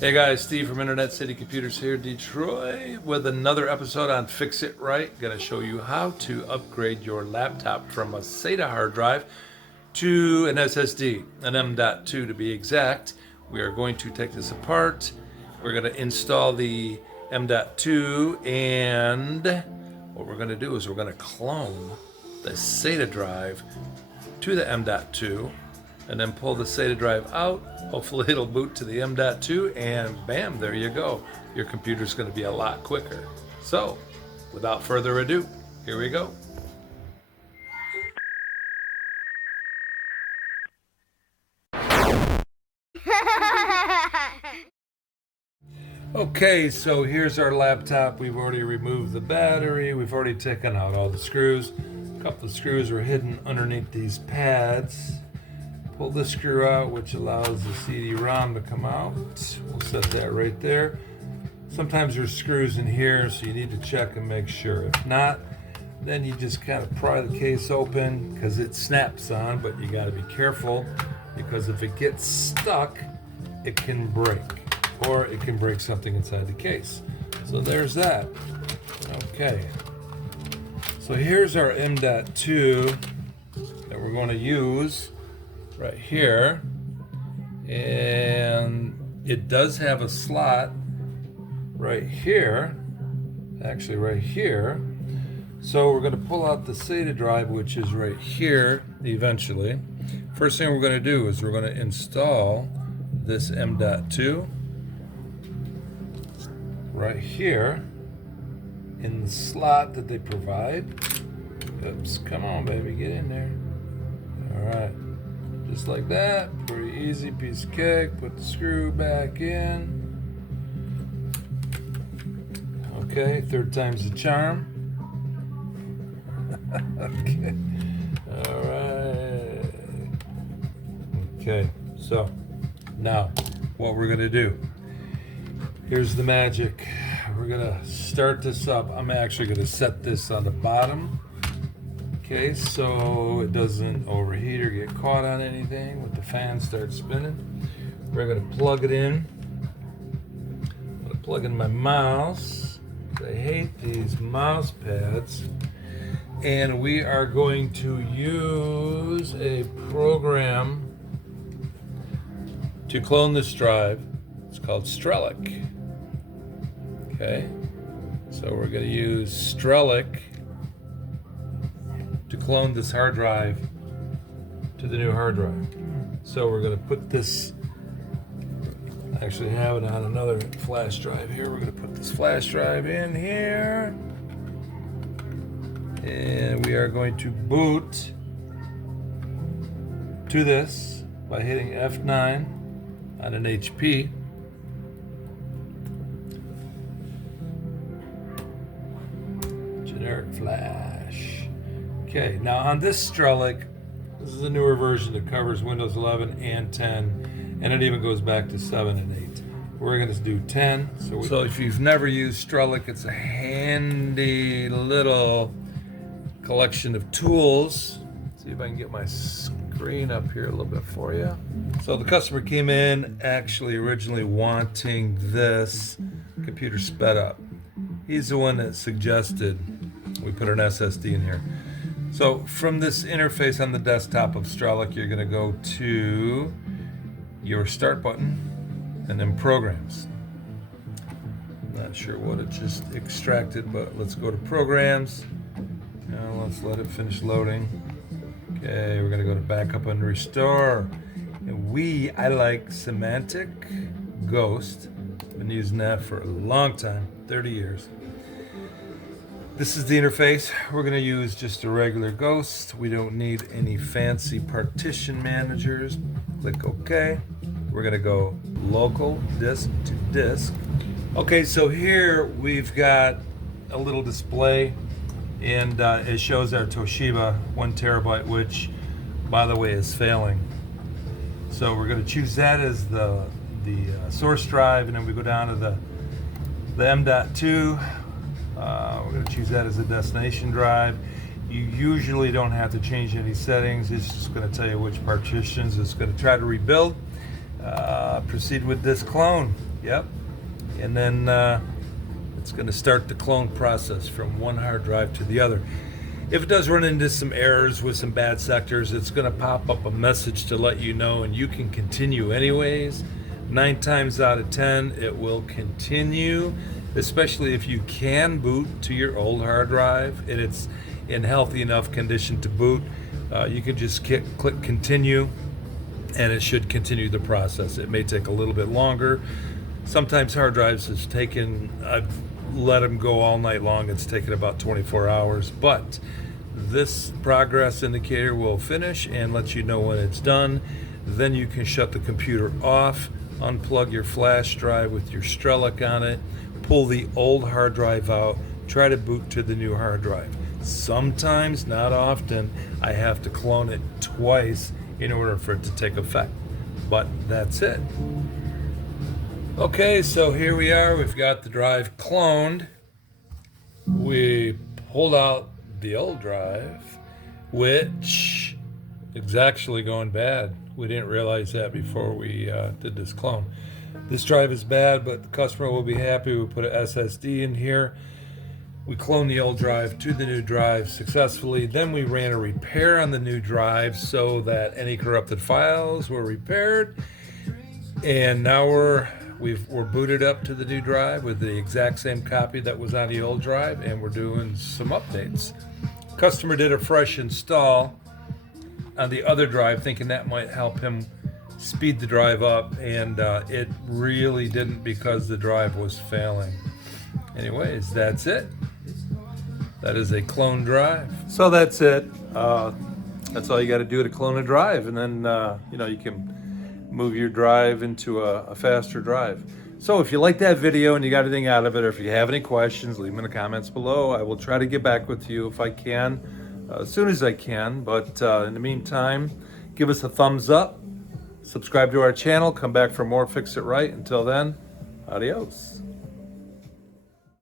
Hey guys, Steve from Internet City Computers here, Detroit, with another episode on Fix It Right. Gonna show you how to upgrade your laptop from a SATA hard drive to an SSD, an M.2 to be exact. We are going to take this apart. We're gonna install the M.2, and what we're gonna do is we're gonna clone the SATA drive to the M.2 and then pull the SATA drive out. Hopefully it'll boot to the M.2, and bam, there you go. Your computer's going to be a lot quicker. So, without further ado, here we go. Okay, so here's our laptop. We've already removed the battery. We've already taken out all the screws. A couple of screws are hidden underneath these pads. Pull the screw out, which allows the CD-ROM to come out. We'll set that right there. Sometimes there's screws in here, so you need to check and make sure. If not, then you just kind of pry the case open because it snaps on, but you got to be careful because if it gets stuck, it can break, or it can break something inside the case. So there's that. Okay. So here's our M.2 that we're going to use right here, and it does have a slot right here, actually right here. So we're going to pull out the SATA drive, which is right here eventually. First thing we're going to do is we're going to install this M.2 right here in the slot that they provide. Oops, come on baby, get in there. All right. Just like that, pretty easy, piece of cake. Put the screw back in. Okay, third time's the charm. Okay, all right. Okay, so now what we're gonna do, here's the magic. We're gonna start this up. I'm actually gonna set this on the bottom. Okay, so it doesn't overheat or get caught on anything when the fan starts spinning. We're going to plug it in. I'm going to plug in my mouse. I hate these mouse pads. And we are going to use a program to clone this drive. It's called Strelic. Okay, so we're going to use Strelic to clone this hard drive to the new hard drive. So we're going to put this, I actually have it on another flash drive here. We're going to put this flash drive in here, and we are going to boot to this by hitting F9 on an HP. Generic flash. Okay, now on this Strelic, this is a newer version that covers Windows 11 and 10, and it even goes back to 7 and 8. We're going to do 10. So if you've never used Strelic, it's a handy little collection of tools. See if I can get my screen up here a little bit for you. So the customer came in actually originally wanting this computer sped up. He's the one that suggested we put an SSD in here. So from this interface on the desktop of Strelic, you're going to go to your Start button and then Programs. I'm not sure what it just extracted, but let's go to Programs. Now let's let it finish loading. Okay, we're going to go to Backup and Restore. And I like Semantic Ghost. Been using that for a long time, 30 years. This is the interface. We're going to use just a regular Ghost. We don't need any fancy partition managers. Click OK. We're going to go local disk to disk. Okay, so here we've got a little display, and it shows our Toshiba 1 terabyte, which, by the way, is failing. So we're going to choose that as the source drive, and then we go down to the M.2. We're going to choose that as a destination drive. You usually don't have to change any settings. It's just going to tell you which partitions it's going to try to rebuild. Proceed with this clone. Yep. And then it's going to start the clone process from one hard drive to the other. If it does run into some errors with some bad sectors, it's going to pop up a message to let you know, and you can continue anyways. 9 times out of 10, it will continue, especially if you can boot to your old hard drive and it's in healthy enough condition to boot. You can just click continue, and it should continue the process. It may take a little bit longer. Sometimes hard drives has taken, I've let them go all night long. It's taken about 24 hours, but this progress indicator will finish and let you know when it's done. Then you can shut the computer off, unplug your flash drive with your Strelic on it, pull the old hard drive out, try to boot to the new hard drive. Sometimes, not often, I have to clone it twice in order for it to take effect, but that's it. Okay, so here we are. We've got the drive cloned. We pulled out the old drive, which is actually going bad. We didn't realize that before we did this clone. This drive is bad, but the customer will be happy. We put an SSD in here. We cloned the old drive to the new drive successfully. Then we ran a repair on the new drive so that any corrupted files were repaired. And now we're booted up to the new drive with the exact same copy that was on the old drive, and we're doing some updates. Customer did a fresh install on the other drive, thinking that might help him speed the drive up, and it really didn't because the drive was failing. Anyways, that's it. That is a clone drive. So that's it. That's all you got to do to clone a drive, and then you can move your drive into a faster drive. So if you like that video and you got anything out of it, or if you have any questions, leave them in the comments below. I will try to get back with you if I can, as soon as I can. But in the meantime, give us a thumbs up, subscribe to our channel, come back for more Fix It Right. Until then, adios.